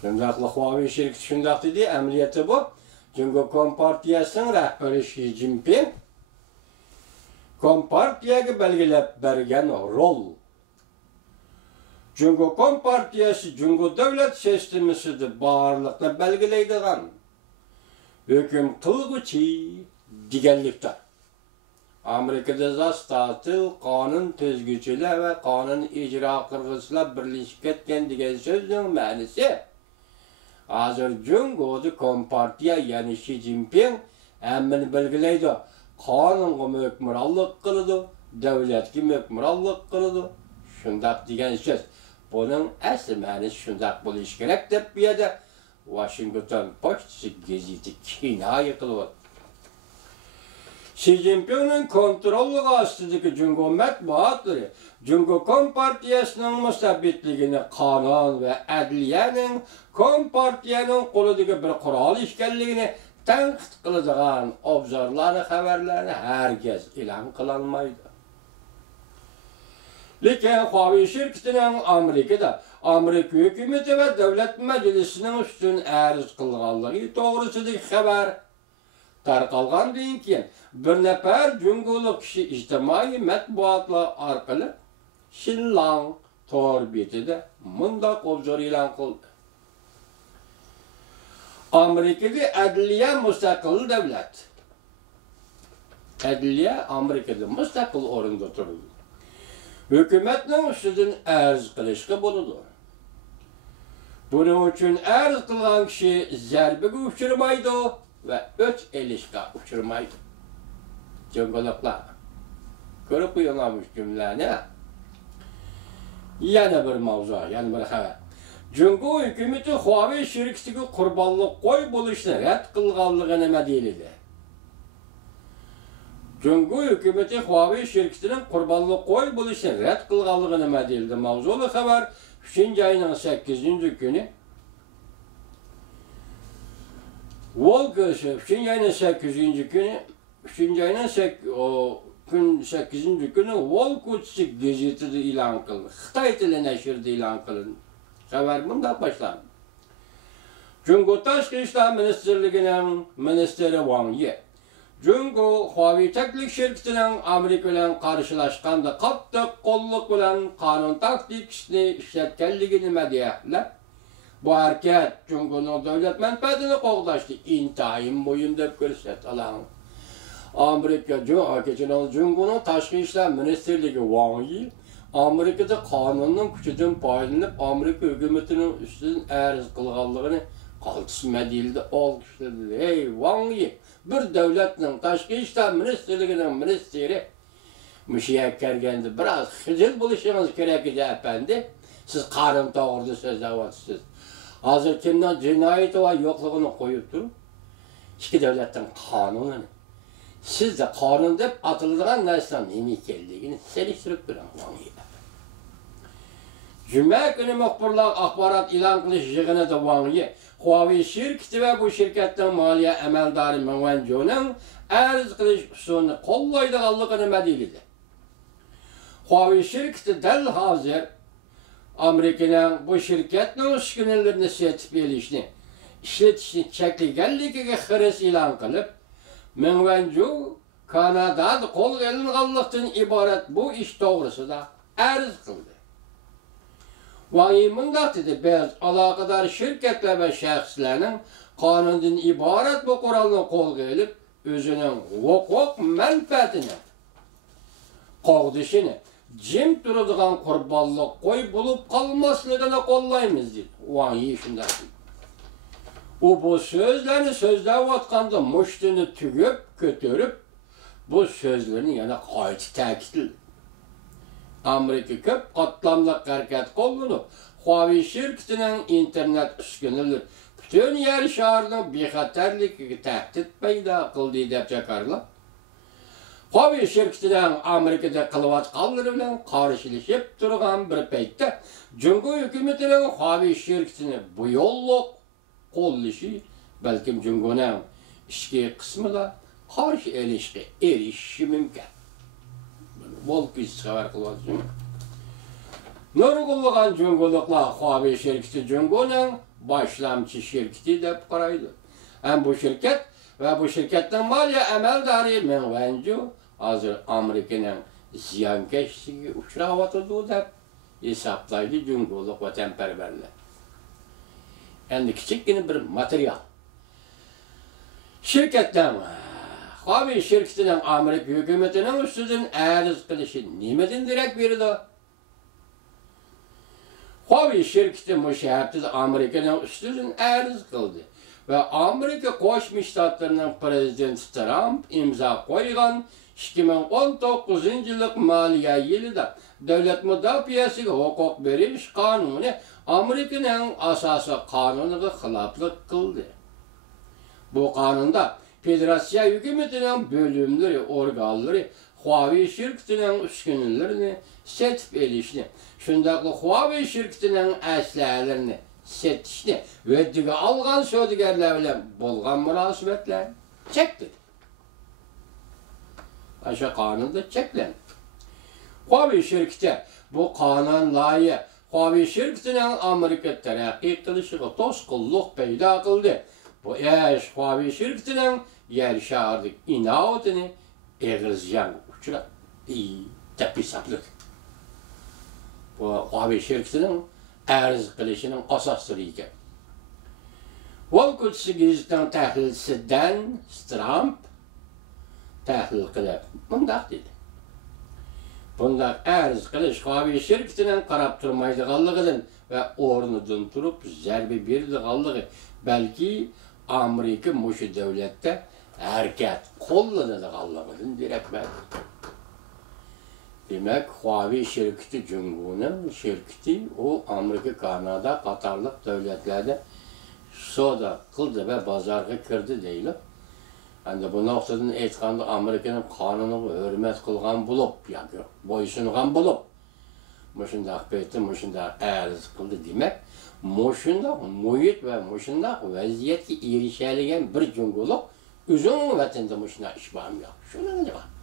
Şundaqlı Huawei şirketi şundaq dedi, əməliyyatı bu. Çünki Kompartiyasının rəhbəri Xi Jinping Kompartiyaga belgilab bergan rol. Çünki Kompartiyası Cungo davlat sistemasida barliqni belgilaydigan hüküm qilguvchi deganlikdir. Amerikada zastatil, qonun tuzguvchilar va qonun ijro qilguvchilar birlashib ketgan degan so'zning ma'nosi hozir Jungoda Kompartiya, ya'ni Xi Jinping hammani belgilaydi. Qonunga hukmronlik qiladi, davlatga hukmronlik qiladi. Shundaq degan so'z. Buning asli ma'nosi shundaq bo'lishi kerak deb bu yerda Washington Post gazeti kinoya qilyapti. Xi Jinpingning kontrolli ostidagi Jungo matbuotlari Jungo Kompartiyasining mustabbitligini qonun va adliyaning Kompartiyaning qo'lidagi bir qurol ekanligini tanqid qiladigan obzorlarni, xabarlarni hargiz e'lon qilolmaydi. Lekin Huawei şirketining Amerika hukumati va davlat majlisining ustun arz qilganligi to'g'risidagi xabar tarqalgandan keyin bir nafar Jungolik kishi ijtimoiy matbuotlar orqali Xinjiang tor betida mundaq obzor e'lon qildi. Amerikada adliya mustaqil davlat. Adliya Amerikada mustaqil o'rinda turadi. Hukumatning ustidan arz qilishga bo'ladi. Buning uchun arz qilgan kishi zarbaga uchramaydi va o'ch elishga uchramaydi. Jungoliklar ko'rib qo'yamiz jumlani. Yana bir mavzu, yana bir xabar. Jungo hukumati Huawei şirketiga qurbonlik qo'y bo'lishni rad qilganligi nima deyiladi? Jungo hukumati Huawei şirketining qurbonlik qo'y bo'lishni rad qilganligi nima deyildi? Mavzuli xabar 3-oyning 8-kuni Volga 3-oyning 8-kuni Volga gazetida e'lon qildi. Xitoy tili nashrida e'lon qilindi. Xabar bundan başlandı. Jungo Tashqi ishlar ministrligining ministri Wang Yi Jungo Huawei teknik şirketining Amerika bilan qarshilashganda qattiq qo'llik bilan qonun taktikasini ishlatganligini nima deyaptilar? Bu harakat Jungoning davlat manfaatini qo'g'dashdi intayin bo'yin deb ko'rsatadi. Amerika Jungoning Tashqi ishlar ministrligi Wang Yi Amerikada qonunning kuchidan foydalanib Amerika hukumatining ustidan arz qilganligini qaltisma deyildi, olqishladi. Ey Wang Yi, bir davlatning tashqi ishlar ministrligining ministri mushiya kelganda biroz xijil bo'lishingiz kerak edi, apandi. Siz qarim to'g'rida so'zlayapsiz. Hozir kimdan jinoyat va yo'qligini qo'yib turib, ikki davlatning qonunini sizda qonun deb atiladigan narsaning nima ekanligini selishtirib turing. Cuma günü muxbirlar axborot e'lon qilish yig'inida Wang Yi Huawei şirketi va bu shirkatning moliya amaldori Meng Wanzhouning arz qilish usulini qo'llaydiganligi nima deyildi? Huawei şirketi dal hozir Amerikaning bu shirkatning uskunalarini sotib olishni, ishlatishni cheklaganligiga xiris e'lon qilib, Meng Wanzhou Kanadada qo'lga olinganlikdan iborat bu ish to'g'risida arz qildi. Wang Yi mundaq dedi, biz aloqador shirkatlar va shaxslarning qonundan iborat bu qurolni qo'lga olib, o'zining huquq manfaatini qo'g'dishini jim turadigan qurbonlik qo'y bo'lib qolmasligini qo'llaymiz dedi. Wang Yi shunday dedi. U bu so'zlarni so'zlayotganda mushtini tugib, ko'tarib, bu so'zlarni yana qayta ta'kidladi. Amerika ko'p qatlamli harakat qo'llanib, Huawei şirketining internet uskunalar butun yer sharining bexatarligiga tahdid paydo qildi deb chakarlar. Huawei şirketining Amerikada qilayotganlari bilan qarshilashib turgan bir paytda Jungo hukumatining Huawei şirketini bu yo'lliq qo'llashi balkim Jungoning ichki qismida qarshi elishga erishishi mumkin. Volkis xabar qilyapti. Nurg'unlagan Jungoliklar Huawei şirketi Jungoning başlamçı şirketi de paraydı. Hem bu şirket ve bu şirketten maliye emeldarı Menvencu hazır Amerika'nın ziyankeşliği uçravatıdı da hesaplaydı Cumhurluk vatanperverler. Yani küçük bir materyal. Şirketten Huawei şirketinden Amerika hükümetinin üstünden arız kılışı nimeden direkt verildi? Huawei şirketi müşahaptı Amerika'nın üstünden arız kıldı. Ve Amerika Koşmuş Ştatlarının Prezidenti Trump imza koygan 2019 yıllık maliye yılında devlet müdafiyası hukuk veriş kanunu Amerika'nın asası kanununa hilaflık kıldı. Bu kanunda Federasya hükümetinin bölümleri, organları Huawei şirketinin üstünlerini setip edişini, şundaklı Huawei şirketinin əslələrini setişini ve dige algan sözgerlerle bolgan münasebetler çekti. Aşağı kanunda çeklen. Huawei şirketi bu kanun layığı Huawei şirketinin Amerika terakki kılışığı toskulluk peyda kıldı. Bu eş Huawei şirketinin yer şahırdık inavatını eğrizyan uçura tepisaplık. Bu Huawei şirketinin arz kılışının asasları iken. Vol kütüsü gizliden təhlilsidən Trump təhlil qılıb. Bundaq dedi. Bundaq arz kılış Huawei şirketinin qarab durmaydıqallığıdın ve ornudan turup zərbi birdiqallığı belki Amerika muşu devlette hareket kullanıdığallığıdın direkt ben. Demek Huawei şirketi Cumhur'un şirketi o Amerika, Kanada, Katarlık devletlerde soda kıldı ve bazarga kirdi değil. Yani bu noktadan etkandı Amerika'nın kanunu hürmet kılgan bulup, yani boysungan bulup, muşundak beytti, muşundak arz kıldı demek, muşundak muhit ve muşundak vaziyeti erişeligen bir cumhurluk, uzun vatanda muşuna işbam yok. Şuna ne var?